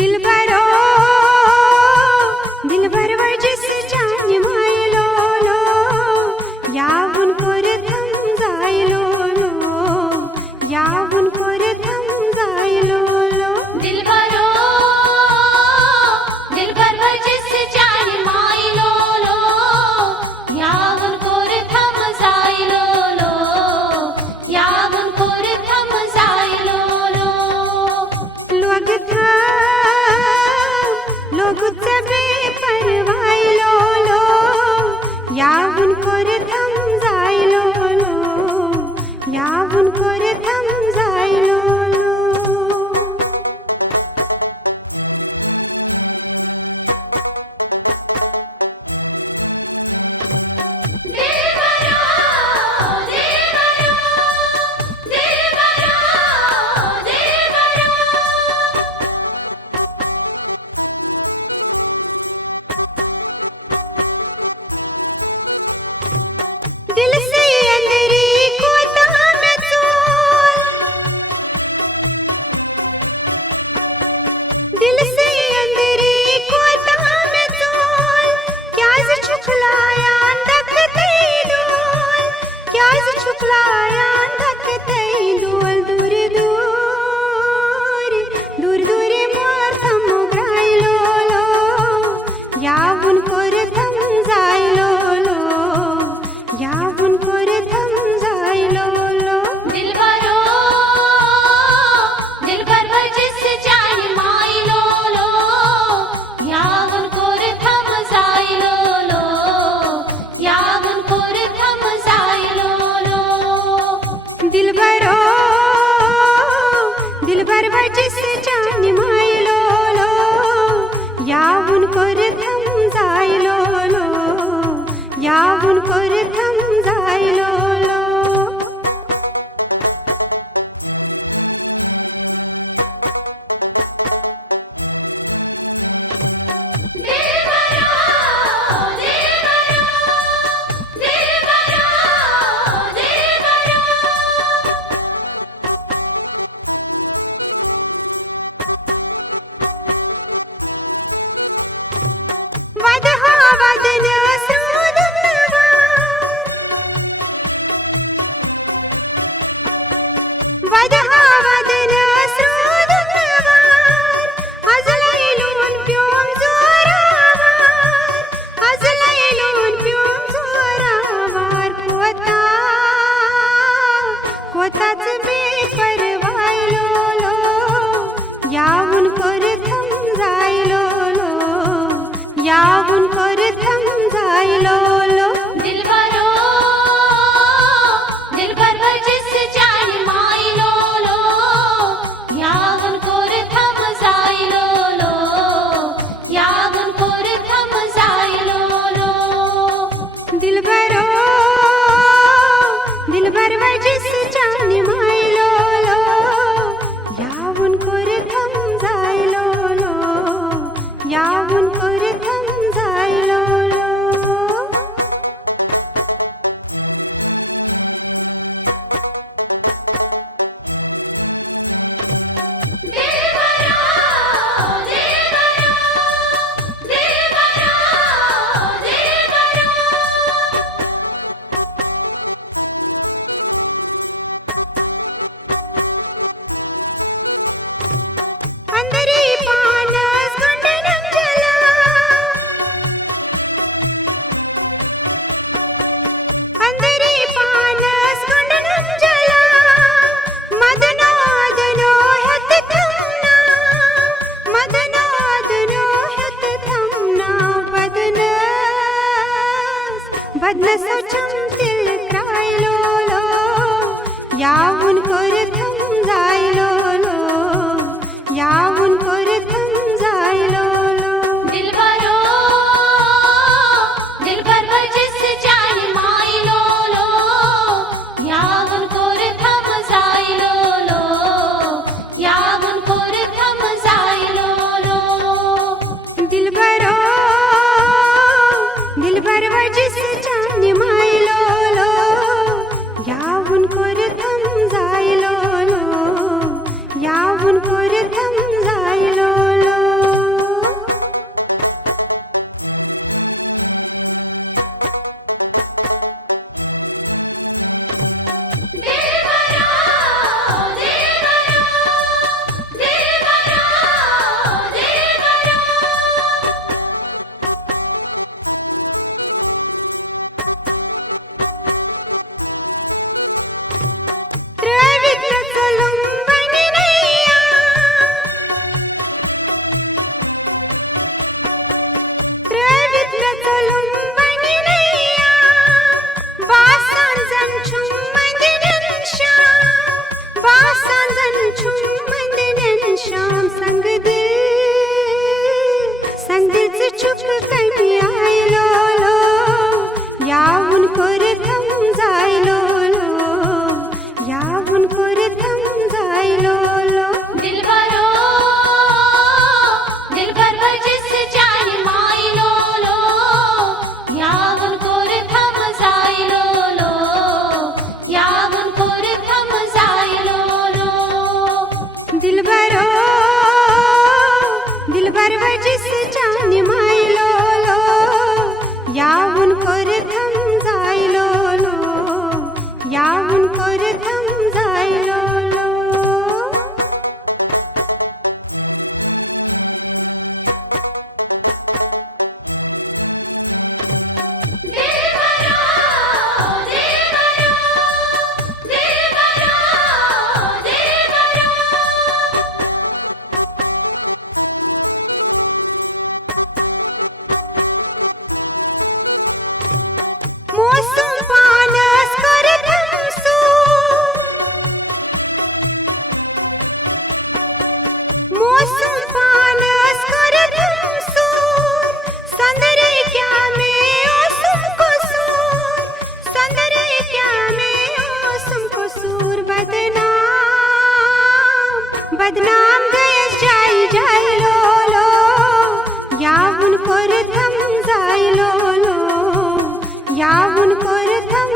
दिलबरो दिलबर जिस जान मायलो low यावुन core थम जायलो low यावुन core थम जायलो low Dilbaro दिलबर जिस जान मायलो low यावुन core थम जायलो low यावुन core थम जायलो low लोग सबे परवायलो लो यावुन कोर थम जायलो लो यावुन कोर थम जायलो low Dilbaro Dilbaro Dilbaro Dilbaro दिल से अंदरी को तान चोल दिल से अंदरी को तान चोल क्या से छुखलाया तकते डोल क्या से छुखलाया तकते डोल दूर दूर दूर दूर मोर थम ग्रायलो लो यावुन कोर थम जायलो लो यावुन कोर थम जायलो लो दिलबरो दिलबर जिस जान मायलो लो यावुन कोर थम जायलो लो यावुन कोर थम जायलो लो दिलबरो दिलबर जिस जान मायलो लो यावुन कोर थम जायलो लो यावुन कोर थम जायलो लो दिलबरो दिलबरो दिलबरो दिलबरो वदहा वदन वदहा वदन अजलैलून प्योम जोरावार अजलैलून प्योम जोरावार कोताच बेपरवायलो लो यावुन कोर थम जायलो लो यावुन कोर थम जायलो लो दिलबरो दिलबर जिस जान मायलो लो यावुन कोर थम जायलो लो यावुन कोर थम जायलो लो दिलबरो दिलबर जिस जान मायलो लो यावुन कोर थम जायलो लो यावुन कोर थम जायलो लो दिलबरो दिलबरो दिलबरो दिलबरो अंदरी पानस गुंडनम जला अंदरी पानस गुंडनम जला मदनादनो हत थमना मदनादनो हत थमना बदनस चमतिल क्रायलो लो यावुन कोर थम जायलो low यावुन core थम जायलो low Dilbaro दिलबर जिस जान मायलो low यावुन core थम जायलो low यावुन core थम जायलो low Dilbaro दिलबर जिस जान मायलो low यावुन core थम जायलो सौंदर्य क्या में ओसम को सूर बदनाम गयस जाई जाई लो लो यावुन कोर थम जाई लो लो यावुन कोर थम